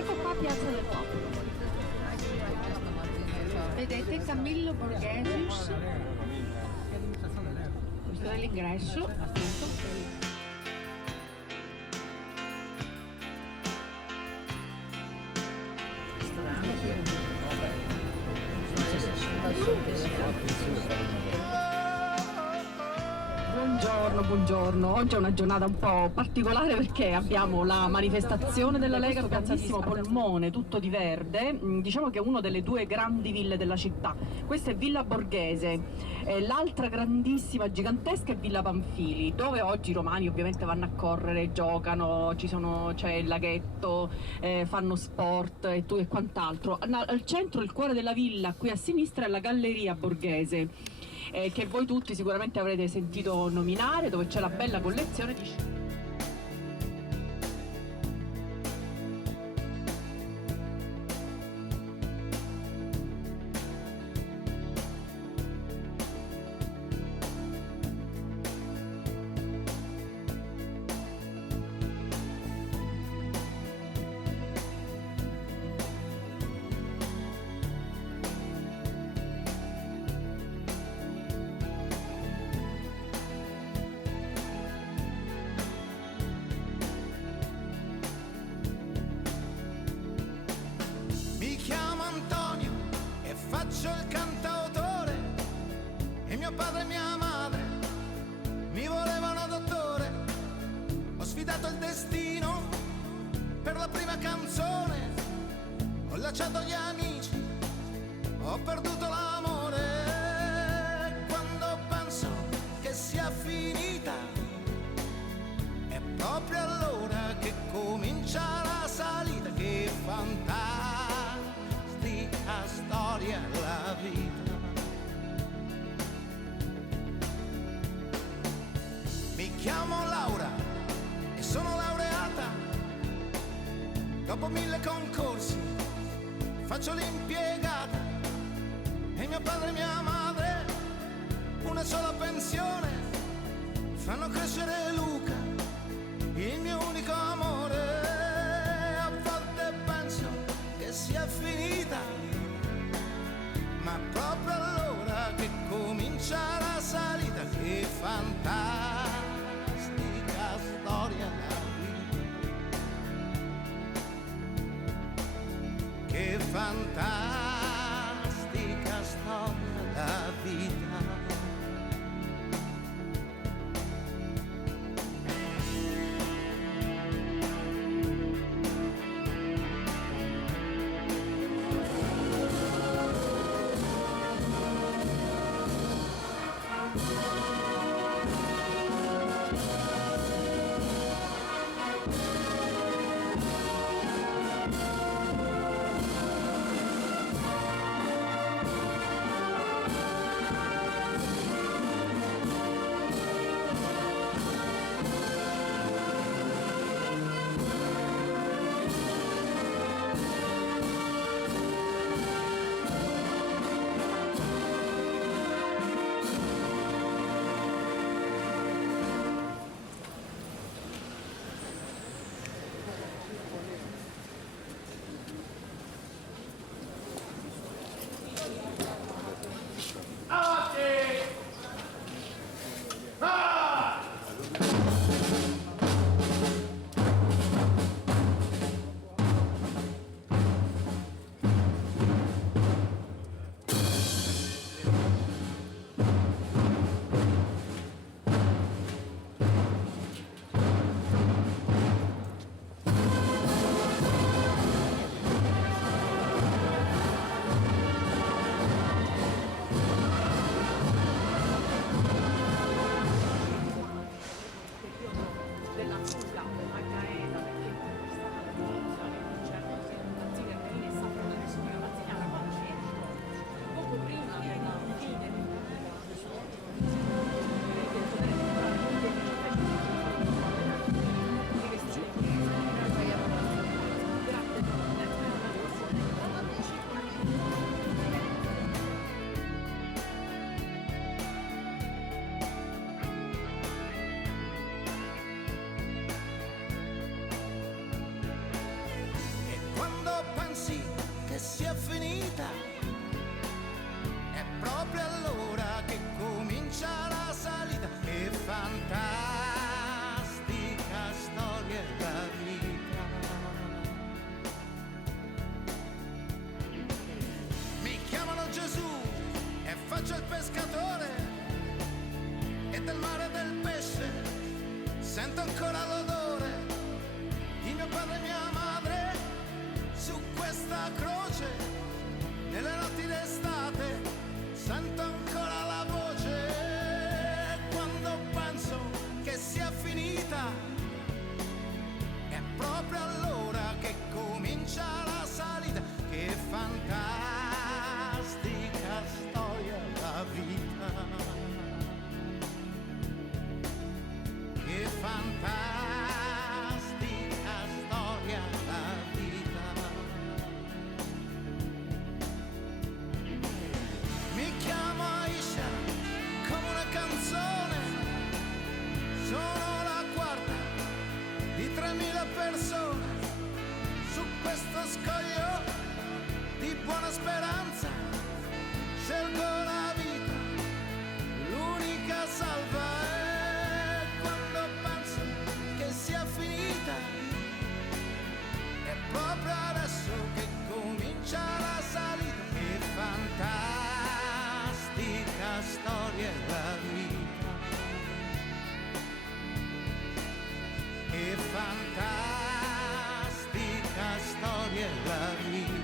Ecco qua Piazza del Popolo. Vedete Camillo Borghesius. Questo è l'ingresso, appunto. Buongiorno, buongiorno. Oggi è una giornata un po' particolare perché abbiamo la manifestazione della Lega, piazzissimo polmone, tutto di verde. Diciamo che è una delle due grandi ville della città. Questa è Villa Borghese, l'altra grandissima, gigantesca è Villa Pamphili, dove oggi i romani ovviamente vanno a correre, giocano, c'è il laghetto, fanno sport e quant'altro. Al centro, il cuore della villa, qui a sinistra, è la Galleria Borghese. Che voi tutti sicuramente avrete sentito nominare, dove c'è la bella collezione di... Faccio il cantautore e mio padre e mia madre mi volevano dottore. Ho sfidato il destino per la prima canzone, ho lasciato gli amici, ho perduto l'amore. Quando penso che sia finita è proprio allora che comincia la salita. Che fantastica storia la vita. Mi chiamo Laura e sono laureata. Dopo 1000 concorsi faccio l'impiegata e mio padre e mia madre una sola pensione fanno crescere Luca, il mio unico amore. A volte penso che sia finita, ma proprio allora che comincia la salita. Che fantastica storia la vita, che fantastica storia la vita. pensi che sia finita, è proprio allora che comincia la salita. Che fantastica storia è la vita. Mi chiamano Gesù e faccio il pescatore, e del mare e del pesce sento ancora l'odore di mio padre e mia madre su questa croce. Nelle notti d'estate sento ancora la voce. Quando penso che sia finita, è proprio allora che comincia la salita. Che fantastica storia la vita. Che fantastica storia la vita. Mi chiamo Aisha come una canzone, sono la quarta di 3000 persone su questo scoglio di buona speranza. Scelgo la vita, l'unica salva. E quando penso che sia finita, è proprio adesso che comincia la salita. Che fantastica storia è la vita. Che fantastica storia è la vita.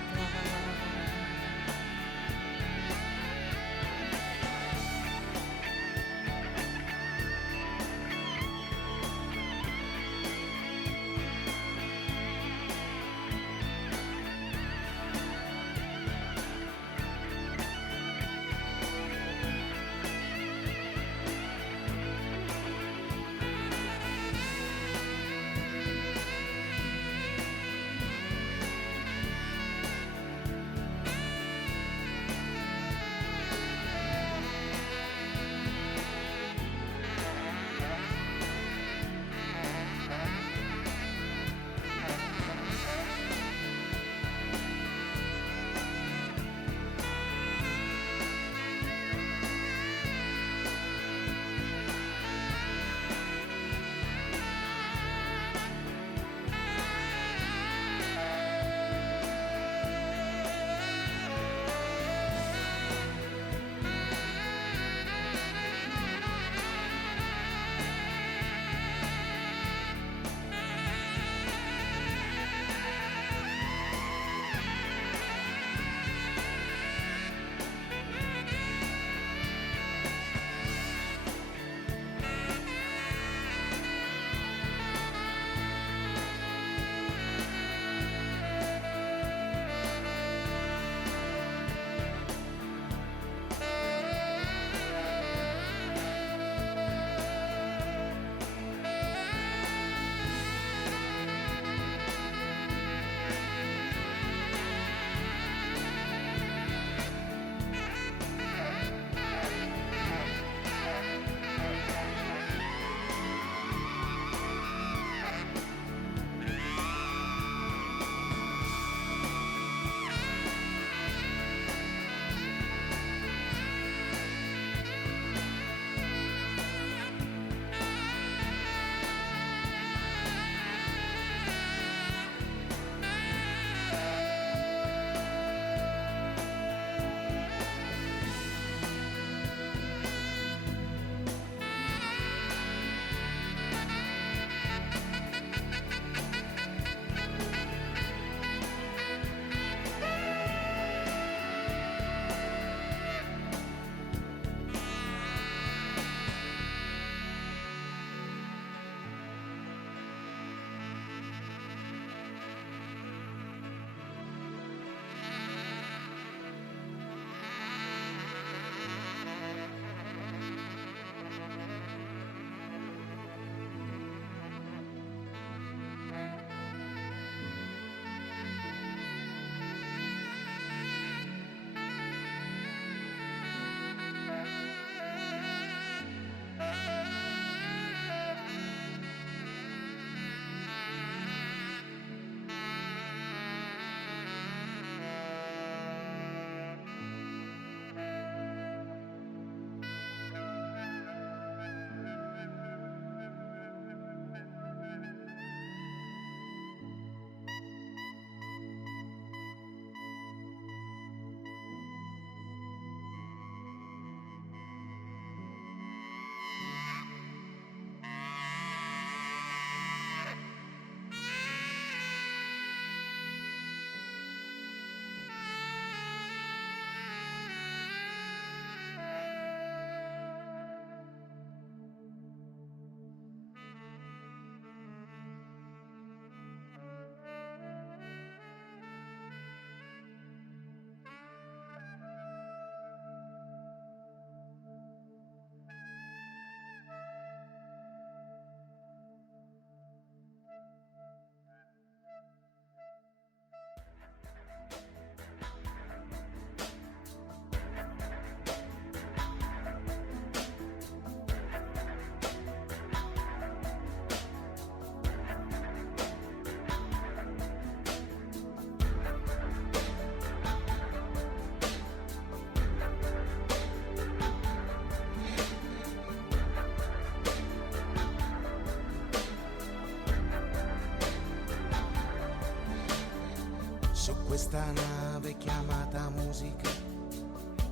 su questa nave chiamata musica,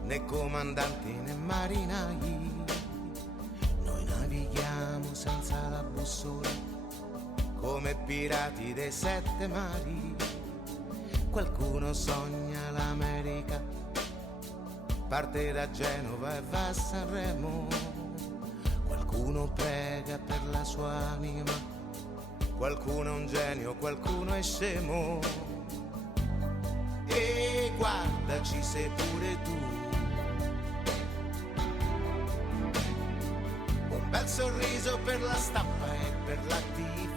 né comandanti né marinai, noi navighiamo senza la bussola, come pirati dei sette mari. Qualcuno sogna l'America, parte da Genova e va a Sanremo. Qualcuno prega per la sua anima, qualcuno è un genio, qualcuno è scemo. E guardaci sei pure tu, un bel sorriso per la stampa e per la TV.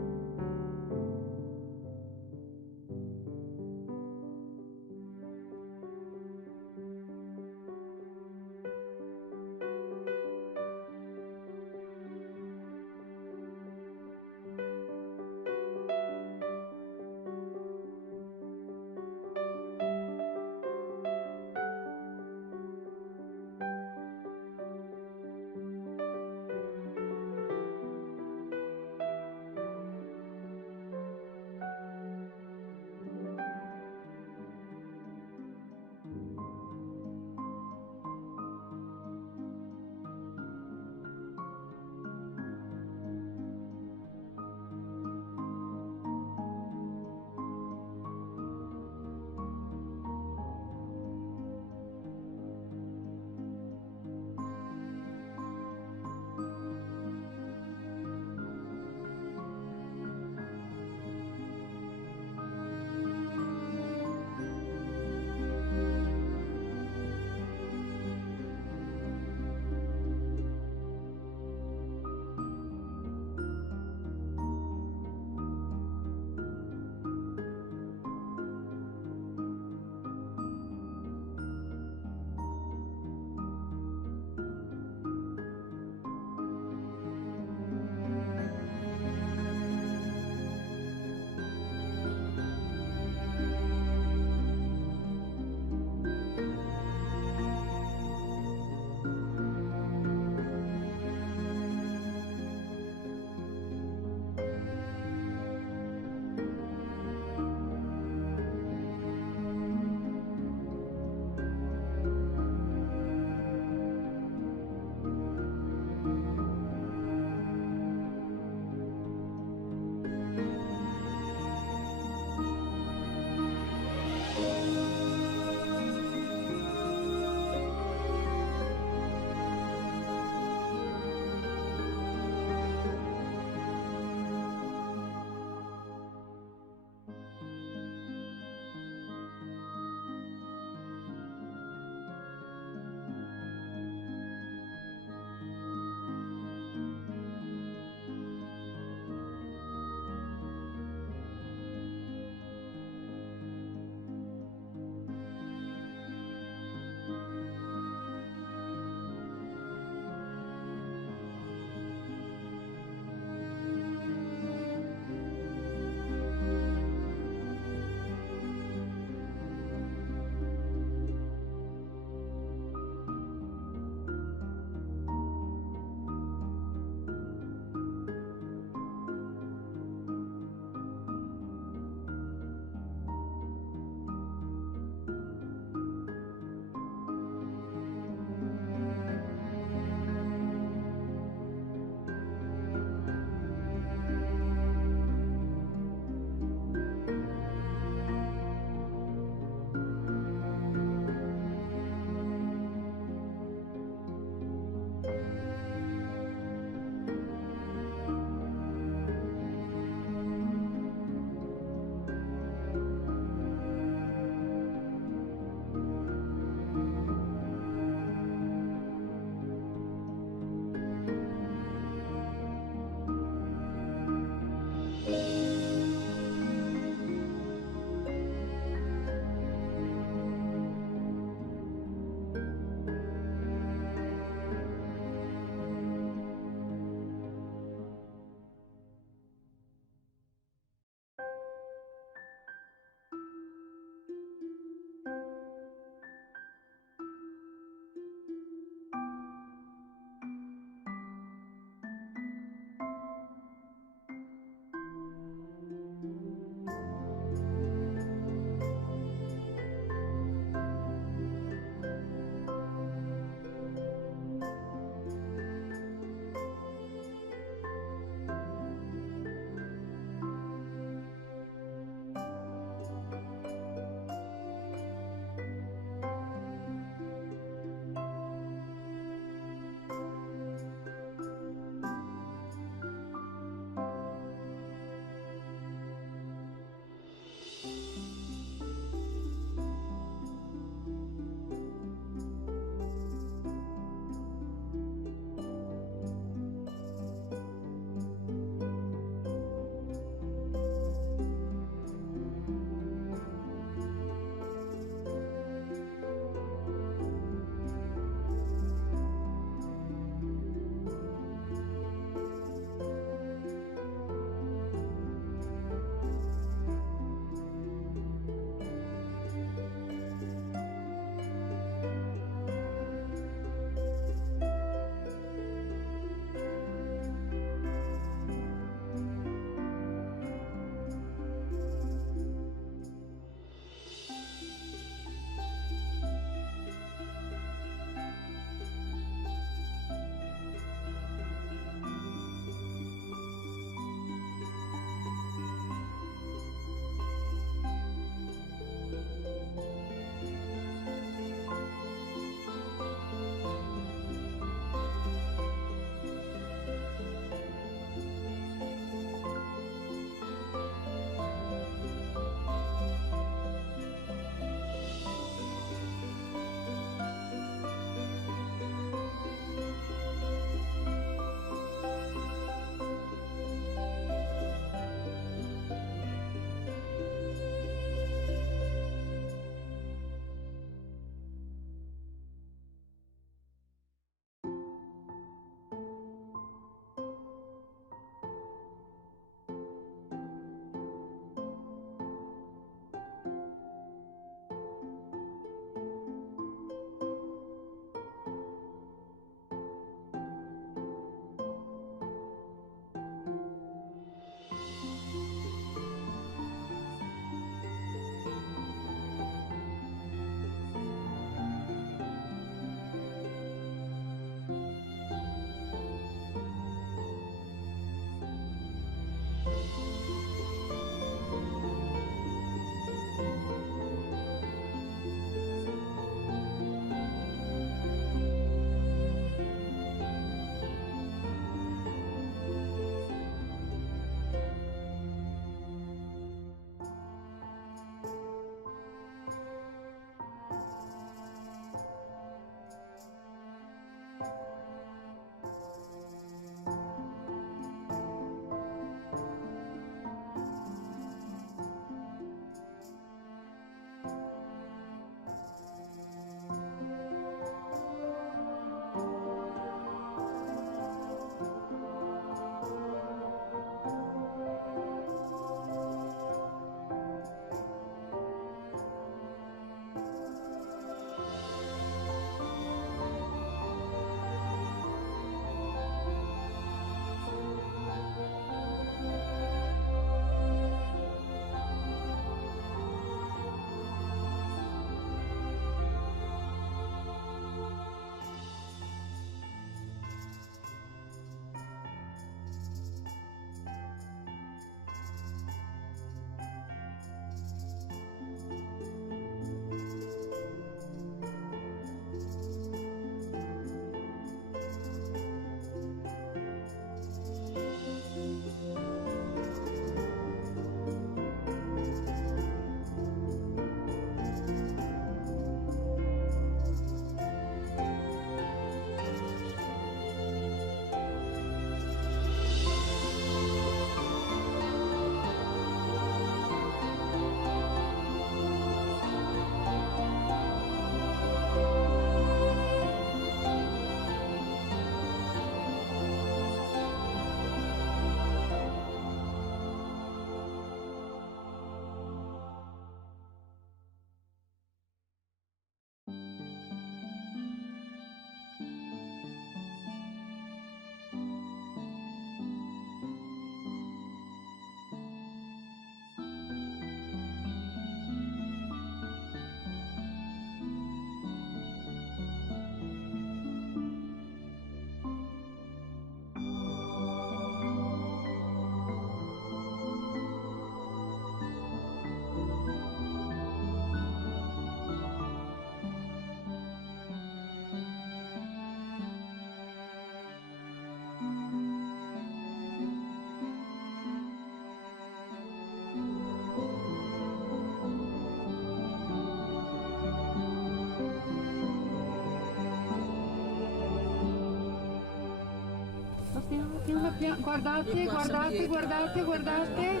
guardate, guardate, guardate, guardate,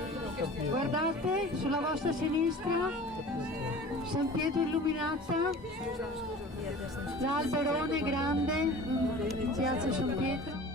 guardate, sulla vostra sinistra, San Pietro illuminata, l'alberone grande, Piazza San Pietro.